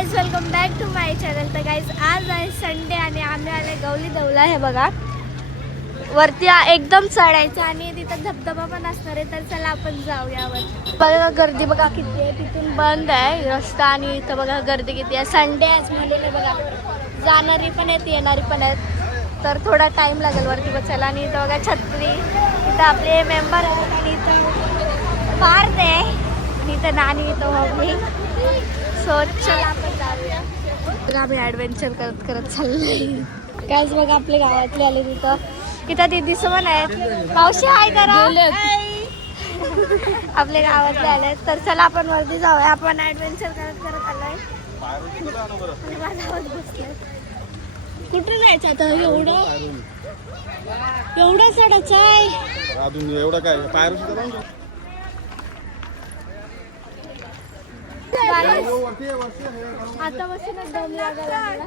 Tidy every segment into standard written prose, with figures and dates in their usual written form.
Guys, welcome back to my channel. तर guys, आज आहे संडे आणि आम्ही आले गवली दौला. हे बघा वरती एकदम चढायचं आणि तिथं धबधबा पण असणार आहे. तर चला आपण जाऊया वर. बघा गर्दी बघा किती आहे. तिथून बंद आहे रस्ता आणि इथं बघा गर्दी किती आहे. संडे आज म्हणलेलं बघा, जाणारी पण आहेत येणारी पण आहेत. तर थोडा टाइम लागेल वरती बसायला. आणि इथं बघा छत्री, इथं आपले मेंबर आहेत आणि इथं पार्क आहे, इथं नानी, इथं मम्मी. सो चला आपण जाऊया. बघा आम्ही ॲडव्हेंचर करत करत चाललोय. कायच बघा आपल्या गावातले आले तिथं दिदी पण आहेत. मावशी हाय करा. आपल्या गावातले आले. तर चला आपण वरती जाऊया. आपण ॲडव्हेंचर करत करत आलोय. कुठे जायचं आता? एवढं चढायचं आहे अजून. एवढं काय पायरू आता बसूनच दम लागायला.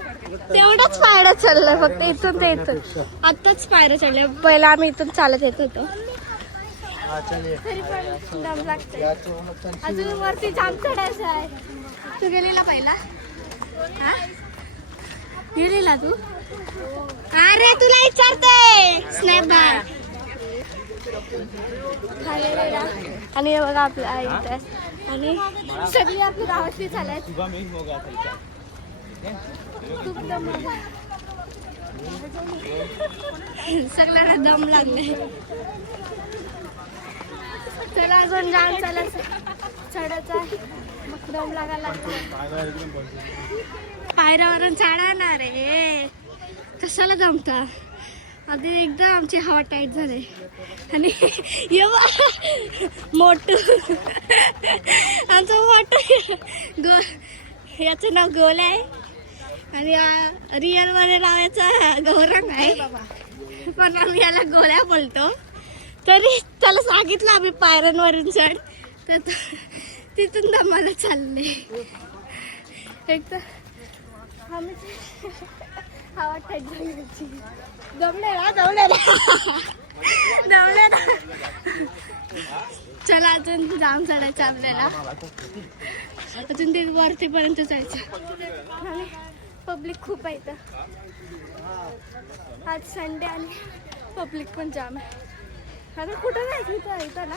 तेवढंच पायऱ्या चढलंय फक्त इथून ते इथून. आताच पायऱ्या चढल्या. पहिला आम्ही इथून चालत येत होतो. तरी पण दम लागतंय. अजून वरती जाम चढायचं आहे. तू गेलेला पहिला? हा गेलेला तू? अरे तुला विचारते स्नॅप बाय. आणि हे बघा आपलं आई इथे आणि सगळी आपली गावातली चालत. सगळ्यांना दम लागले. चला अजून जाम चालायचं चढायचं आहे. मग दम लागायला लागतो. पायऱ्यावरून चढणार रे, कशाला जमता. आधी एकदा आमची हवा टाईट झाली आणि मोठू आमचं मोठू याचं नाव गोल आहे आणि रिअल मध्ये नावाचा गौरंग आहे. पण आम्ही याला गोळ्या बोलतो. तरी त्याला सांगितलं आम्ही पायऱ्यांवरून चढ, तर तिथून दमाला चालले. एक तर आम्ही हवा टाईट झाली. जमले ना. चला अजून जाम चढायचं आपल्याला. अजून ते वरतीपर्यंत जायचं आणि पब्लिक खूप आहे इथं. आज संडे आणि पब्लिक पण जाम आहे. आता कुठं जायचं इथं ना.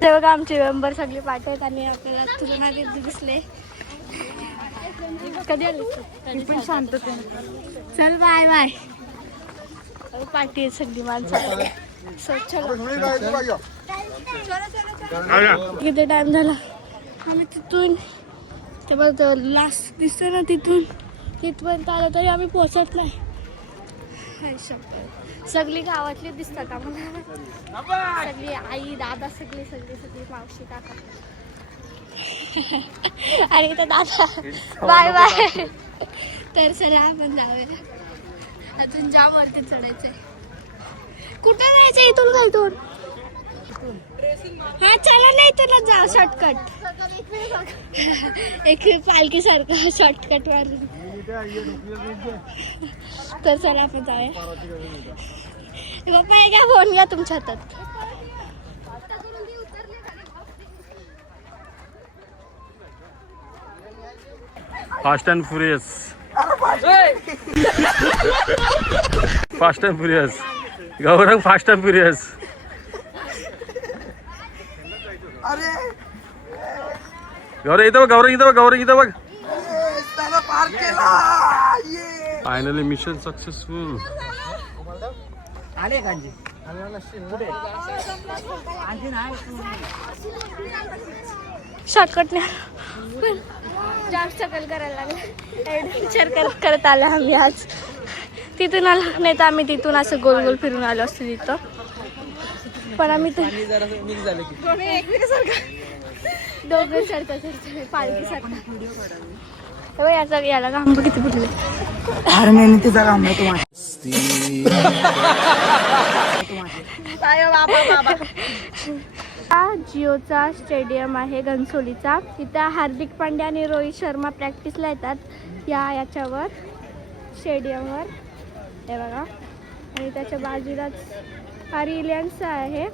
ते बघा आमचे मेंबर सगळे पाठ आहेत आणि आपल्याला तुलना दिसले. कधी आली पण शांत. चल बाय बाय. पार्टी आहे सगळी माणसं. किती टाइम झाला. आम्ही तिथून ते बघ लास्ट दिसतं ना, तिथपर्यंत आलो तरी आम्ही पोहोचत नाही. सगळी गावातली दिसतात आम्हाला. सगळी आई दादा सगळी मावशी काका आणि इथं दादा. Bye bye. तर चला आपण जाऊया. अजून जाम वरती चढायचंय. कुठं जायचं? इथून का इथून? हा चला ना इथूनच जाऊ शॉर्टकट. एक पालखी सारखं शॉर्टकट मारून. तर चला आपण जाऊया. पप्पा हे घ्या फोन, घ्या तुमच्या हातात. Fast and furious. Fast and furious. Gaurang fast and furious. Gaurav इथं बघ, गौरव इथं बघ. Finally mission successful. शॉर्टकट नाही जाम स्ट्रगल करायला लागलं. ॲडव्हेंचर करत आलो आम्ही आज. तिथून आलो नाही तर आम्ही तिथून असं गोल गोल फिरून आलो असतो तिथं. पण आम्ही दोघं चढता पालखी सारखं. याचा याला गांब किती फुटले. जिओचा स्टेडियम आहे घनसोलीचा. इथं हार्दिक पांड्या आणि रोहित शर्मा प्रॅक्टिसला येतात याच्यावर स्टेडियमवर. हे बघा. आणि त्याच्या बाजूलाच हा रिलायन्स आहे.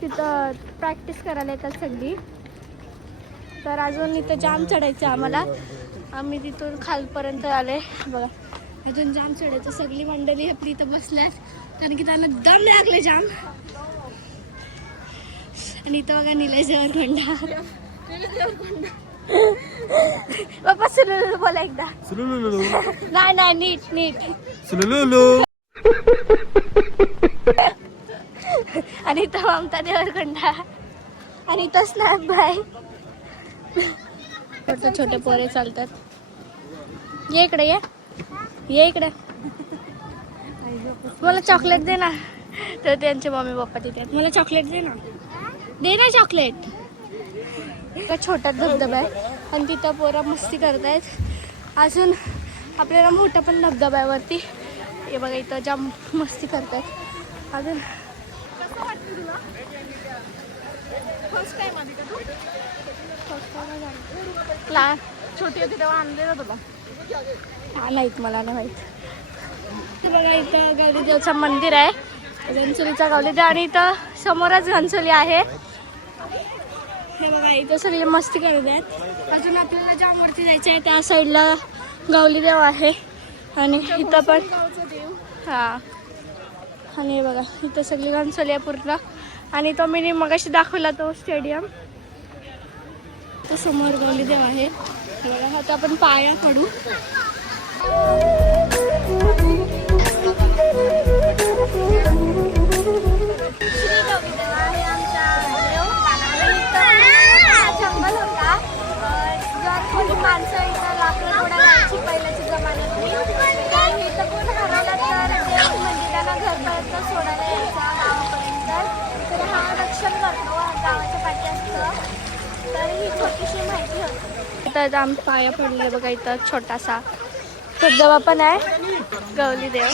तिथं प्रॅक्टिस करायला येतात सगळी. तर अजून इथं जाम चढायचं आम्हाला. आम्ही तिथून खालपर्यंत आले बघा. अजून जाम चढायचं. सगळी मंडळी आपली इथं बसल्यात कारण की त्यांना दम लागले जाम. आणि इथं बघा निलेश देवरकोंडा. बाप्पा सुलुलु बोला एकदा. नाही नाही नीट नीट. आणि इथं ममता देवरकोंडा. आणि इथं स्नॅप बाय. छोटे छोटे पोरे चालतात. ये इकडे ये इकडे. मला चॉकलेट दे ना. तर त्यांचे मम्मी पप्पा तिथे आहेत. मला चॉकलेट दे ना चॉकलेट. एका छोटा धबधबा आहे आणि तिथं पोरं मस्ती करतायत. अजून आपल्याला मोठा पण धबधबा आहे वरती. हे बघा इथं जाम मस्ती करतायत. अजून छोटी होती तेव्हा आणलेलं होतं. हा नाहीत मला नाही माहीत. बघा इथं गावलीदेवचं मंदिर आहे. घनसोलीचा गावलीदेव. आणि इथं समोरच घनसोली आहे. हे बघा इथं सगळे मस्ती करत आहेत. अजून आपल्याला जामवरती जायचं आहे. त्या साईडला गावलीदेव आहे. आणि इथं पण हां. आणि हे बघा इथं सगळी घनसोली आहे पूर्ण. आणि तो मी मगाशी दाखवला तो स्टेडियम. तो समोर गावलीदेव आहे. हे बघा आता आपण पाया पडू. जंगल होता. जर कोणी माणसं इथं लाकडं तोडायला यायची पहिल्याच्या जमान्यातली तर इथं कोण हरवलं तर देव म्हणजे त्यांना घरपर्यंत सोडायला यायचा गावापर्यंत. तर हा रक्षण करतो गावाच्या पाठी असतं. तर ही छोटीशी माहिती होती. इथं आम पाया पडले बघा. इथं छोटासा धबधबा पण आहे. गावलीदेव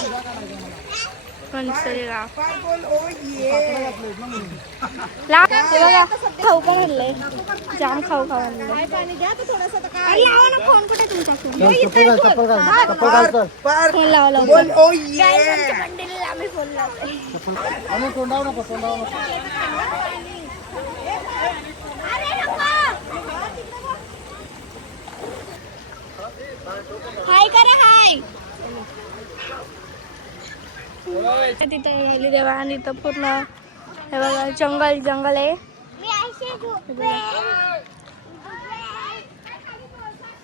घनसोली गाव. बघा खाऊ पण आणलंय. जाम खाऊ आणलंय. फोन कुठे तुमचा फोन लावला आम्ही फोन लावतो. हाय करा हाय. तिथं गावलीदेव आणि इथं पूर्ण हे बघा जंगल आहे.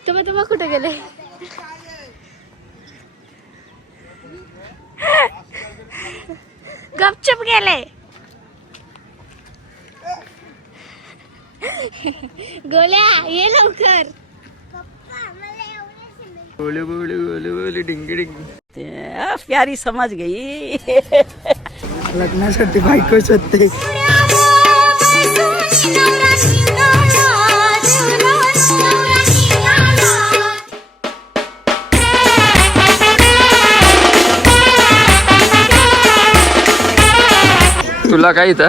तुम्ही कुठे गेले. गपचूप गेले. गोल्या ये लवकर. बोले बोले बोले बोले डिंगी डिंगी. प्यारी समझ गई. लग्नासाठी बायको शोधते. तुला काय इथं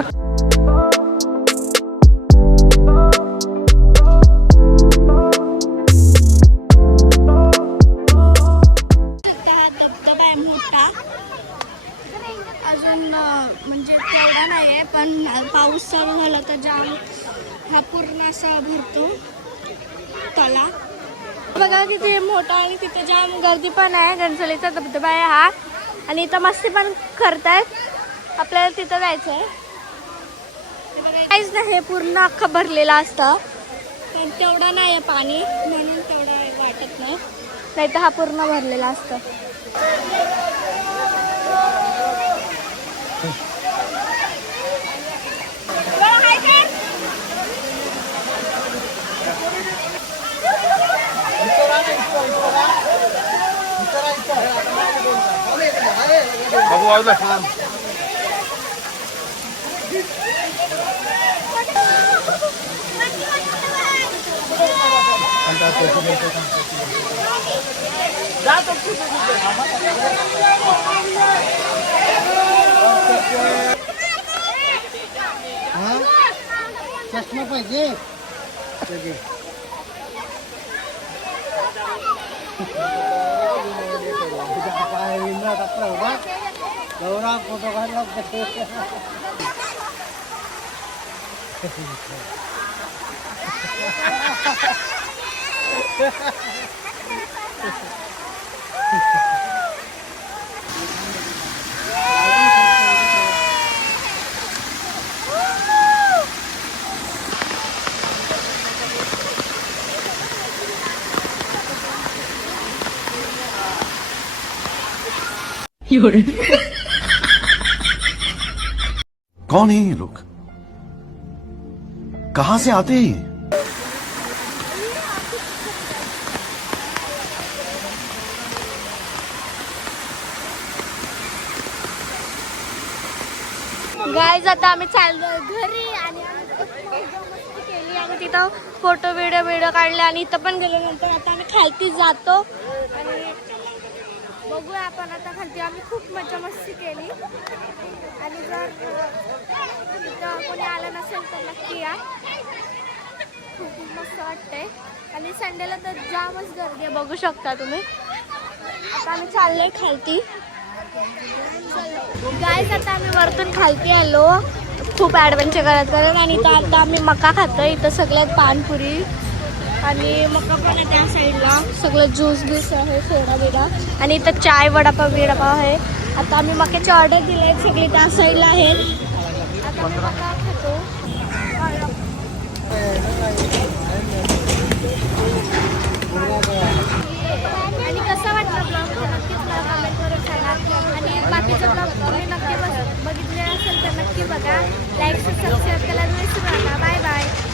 म्हणजे तेवढा नाही आहे पण पाऊस चालू झाला तर जाम हा पूर्ण असा भरतो तला. बघा किती मोठा. आणि तिथे जाम गर्दी पण आहे. घनसोलीचा धबधबा आहे हा. आणि इथं मस्ती पण करतायत. आपल्याला तिथं जायचं आहे. काहीच नाही हे पूर्ण अख्खं भरलेलं असतं पण तेवढा नाही आहे पाणी म्हणून तेवढा वाटत नाही. नाही तर हा पूर्ण भरलेला असतं. बाबू आवाज चष्मा पाहिजे. गौरा फोटो काढला. कौन है ये लोग? कहां से आते हैं ये? गाईज आता आम्ही चाललो घरी आणि आम्ही खूप मस्ती केली आणि तिथं फोटो व्हिडिओ काढले आणि इथं पण गेलो. नंतर आता आम्ही खालती जातो आणि बघूया आपण आता खालती. आम्ही खूप मजा मस्ती केली आणि जर इथं कोणी आलं नसेल तर नक्की या. खूप मस्त वाटतंय आणि संडेला तर जामच गर्दी आहे, बघू शकता तुम्ही. आता आम्ही चाललोय खालती. गाईज आता आम्ही वरतून खालती आलो खूप ॲडव्हेंचर करत आणि इथं आता आम्ही मका खातोय. इथं सगळ्यात पानपुरी आणि मका पण आहे त्या साईडला. सगळं ज्यूस आहे, सोडा बिडा आणि इथं चाय वडापाव आहे. आता आम्ही मक्याची ऑर्डर दिली आहे, सगळी त्या साईडला आहेत. आता आम्ही मका खातो. आणि कसा वाटला ब्लॉग तर नक्कीच मला कमेंट करून सांगा. आणि बाकीचे ब्लॉग तुम्ही नक्की बघितले असेल तर नक्की बघा. लाईक सबस्क्राईब करायला विसरू नका. Bye bye.